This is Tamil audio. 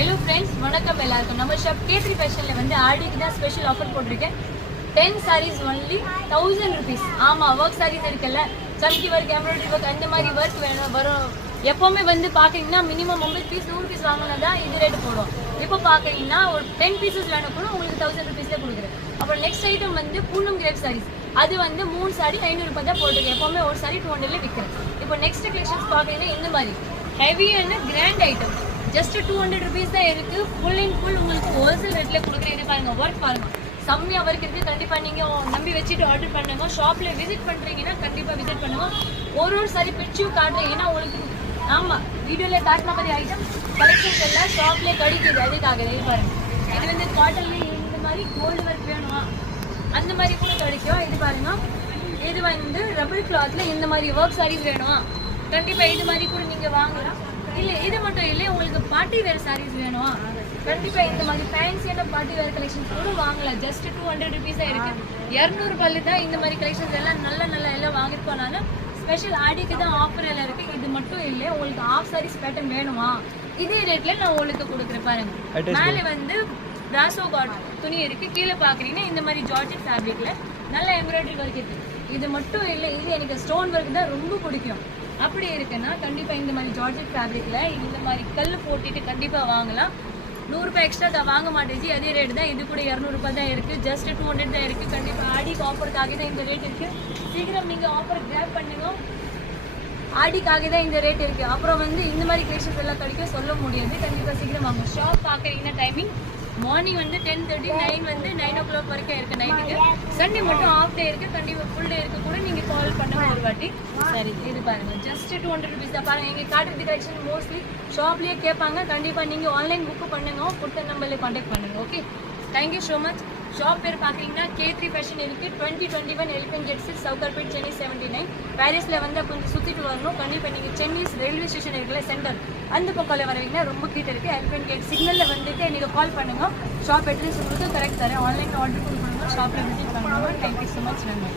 ஹலோ ஃப்ரெண்ட்ஸ், வணக்கம் எல்லாருக்கும். நம்ம ஷாப் K3 ஃபேஷனில் வந்து ஆடிக்கு தான் ஸ்பெஷல் ஆஃபர் போட்டிருக்கேன். 10 sarees ஒன்லி 1000 rupees. ஆமாம், ஒர்க் சாரீஸ் இருக்குல்ல, சம்கி ஒர்க், எம்ப்ராய்டரி ஒர்க், அந்த மாதிரி ஒர்க் வேணும் வரும். எப்போவுமே வந்து பார்க்குறீங்கன்னா மினிமம் 50 பீஸ் 100 பீஸ் வாங்கினா தான் இது ரேட்டு போடும். இப்போ பார்க்குறீங்கன்னா ஒரு 10 பீசஸ் வேணும் கூட உங்களுக்கு 1000 rupeesலேயே கொடுக்குறேன். அப்புறம் நெக்ஸ்ட் ஐட்டம் வந்து பூனம் கிரேப் சாரீஸ். அது வந்து 3 saree 500 ரூபாய் தான் போட்டிருக்கேன். எப்போவுமே ஒரு saree 200ல விற்கிறேன். இப்போ நெக்ஸ்ட் கலெக்ஷன்ஸ் பார்க்குறீங்கன்னா இந்த மாதிரி ஹெவியான கிராண்ட் ஐட்டம் ஜஸ்ட் 200 rupees தான் இருக்கு. ஃபுல் அண்ட் ஃபுல் உங்களுக்கு ஹோல்சேல் ரேட்ல கொடுக்குறேன். இது பாருங்க, ஒர்க் பாருங்க, செம்மையா ஒர்க் இருக்கு. கண்டிப்பா நீங்க நம்பி வச்சுட்டு ஆர்டர் பண்ணுங்க. ஷாப்ல விசிட் பண்றீங்கன்னா கண்டிப்பா விசிட் பண்ணுங்க. ஒரு சாரி பிடிச்சும் காட்டுறேன். ஏன்னா உங்களுக்கு ஆமா வீடியோல காட்டின மாதிரி ஐட்டம் கலெக்ஷன்ஸ் எல்லாம் ஷாப்ல கிடைக்குது. அதுக்காக இது பாருங்க, இது வந்து காட்டன்ல இந்த மாதிரி கோல்டு ஒர்க் வேணுமா அந்த மாதிரி கூட கிடைக்கும். இது பாருங்க, இது வந்து ரப்பர் கிளாத்ல இந்த மாதிரி ஒர்க் சாரீஸ் வேணுமா கண்டிப்பா இது மாதிரி கூட நீங்க வாங்கலாம். இல்லை இது மட்டும் இல்லை, உங்களுக்கு பார்ட்டி வேர் சாரீஸ் வேணும் கண்டிப்பாக இந்த மாதிரி ஃபேன்சியான பார்ட்டி வேர் கலெக்ஷன்ஸ் கூட வாங்கலாம். ஜஸ்ட் 200 rupees தான் இருக்கு. 200 ரூபாயில தான் இந்த மாதிரி கலெக்ஷன்ஸ் எல்லாம் நல்ல எல்லாம் வாங்கிருக்கோம். நான் ஸ்பெஷல் ஆடிக்கு தான் ஆஃபர் எல்லாம் இருக்கு. இது மட்டும் இல்லை, உங்களுக்கு ஆஃப் சாரீஸ் பேட்டர்ன் வேணுமா இதே ரேட்ல நான் உங்களுக்கு கொடுக்குறேன். பாருங்க, மேலே வந்து பிராசோ காட் துணி இருக்கு, கீழே பாக்குறீங்கன்னா இந்த மாதிரி ஜார்ஜெட் ஃபேப்ரிக்ல நல்ல எம்ப்ராய்டரி ஒர்க் இருக்கு. இது மட்டும் இல்லை, இது எனக்கு ஸ்டோன் ஒர்க் தான் ரொம்ப பிடிக்கும். அப்படி இருக்குன்னா கண்டிப்பா இந்த மாதிரி ஜார்ஜெட் ஃபேப்ரிக்ல இந்த மாதிரி கல் போட்டுட்டு கண்டிப்பா வாங்கலாம். 100 ரூபாய் எக்ஸ்ட்ரா தான் வாங்க மாட்டேச்சு. அதே ரேட் தான். இது கூட 200 ரூபாய் தான் இருக்கு. ஜஸ்ட் 200 தான் இருக்கு. கண்டிப்பா ஆடிக்கு ஆஃபருக்காக தான் இந்த ரேட் இருக்கு. சீக்கிரம் நீங்க ஆஃபர் கிராப் பண்ணுங்க. ஆடிக்காக தான் இந்த ரேட் இருக்கு. அப்புறம் வந்து இந்த மாதிரி கலெக்ஷன்ஸ் எல்லாம் கிடைக்கும் சொல்ல முடியாது. கண்டிப்பா சீக்கிரம் வாங்க. ஷாப் பார்க்குறீங்கன்னா டைமிங் மார்னிங் வந்து 10:30, 9 வந்து 9 o'clock வரைக்கும் இருக்கு நைட்டுக்கு. சண்டே மட்டும் ஆஃப் டே இருக்கு. கண்டிப்பா ஃபுல் டே இருக்கு கூட நீங்க கால் பண்ண ஒரு வாட்டி. சரி, இது பாருங்க, ஜஸ்ட் 200 rupees தான். பாருங்க, எங்க காட்டுறது கலெக்ஷன் மோஸ்ட்லி ஷாப்லயே கேட்பாங்க. கண்டிப்பா நீங்க ஆன்லைன் புக் பண்ணுங்க, கொடுத்த நம்பர்ல கான்டாக்ட் பண்ணுங்க. Okay, thank you so much. Shop பேர் பார்க்குறீங்கன்னா K3 ஃபேஷன் இருக்கு. 2021 எலிஃபென்ட் கேட் 6, சவுகார்பேட், சென்னை 79. பாரிஸ்ல வந்து கொஞ்சம் சுத்திட்டு வரணும். கண்டிப்பா நீங்க சென்னை ரயில்வே ஸ்டேஷன் இருக்குல்ல சென்டர், அந்த பக்கம் வரீங்கன்னா ரொம்ப கிட்ட இருக்கு. எலிஃபென்ட் கேட் சிக்னல்ல வந்துட்டு நீங்க கால் பண்ணுங்க. ஷாப் அட்ரஸ் உங்களுக்கு கரெக்ட் தரேன். ஆன்லைன் ஆர்டர் பண்ணுங்க, ஷாப்ல விசிட் பண்ணுங்க. Thank you so much. நன்றி.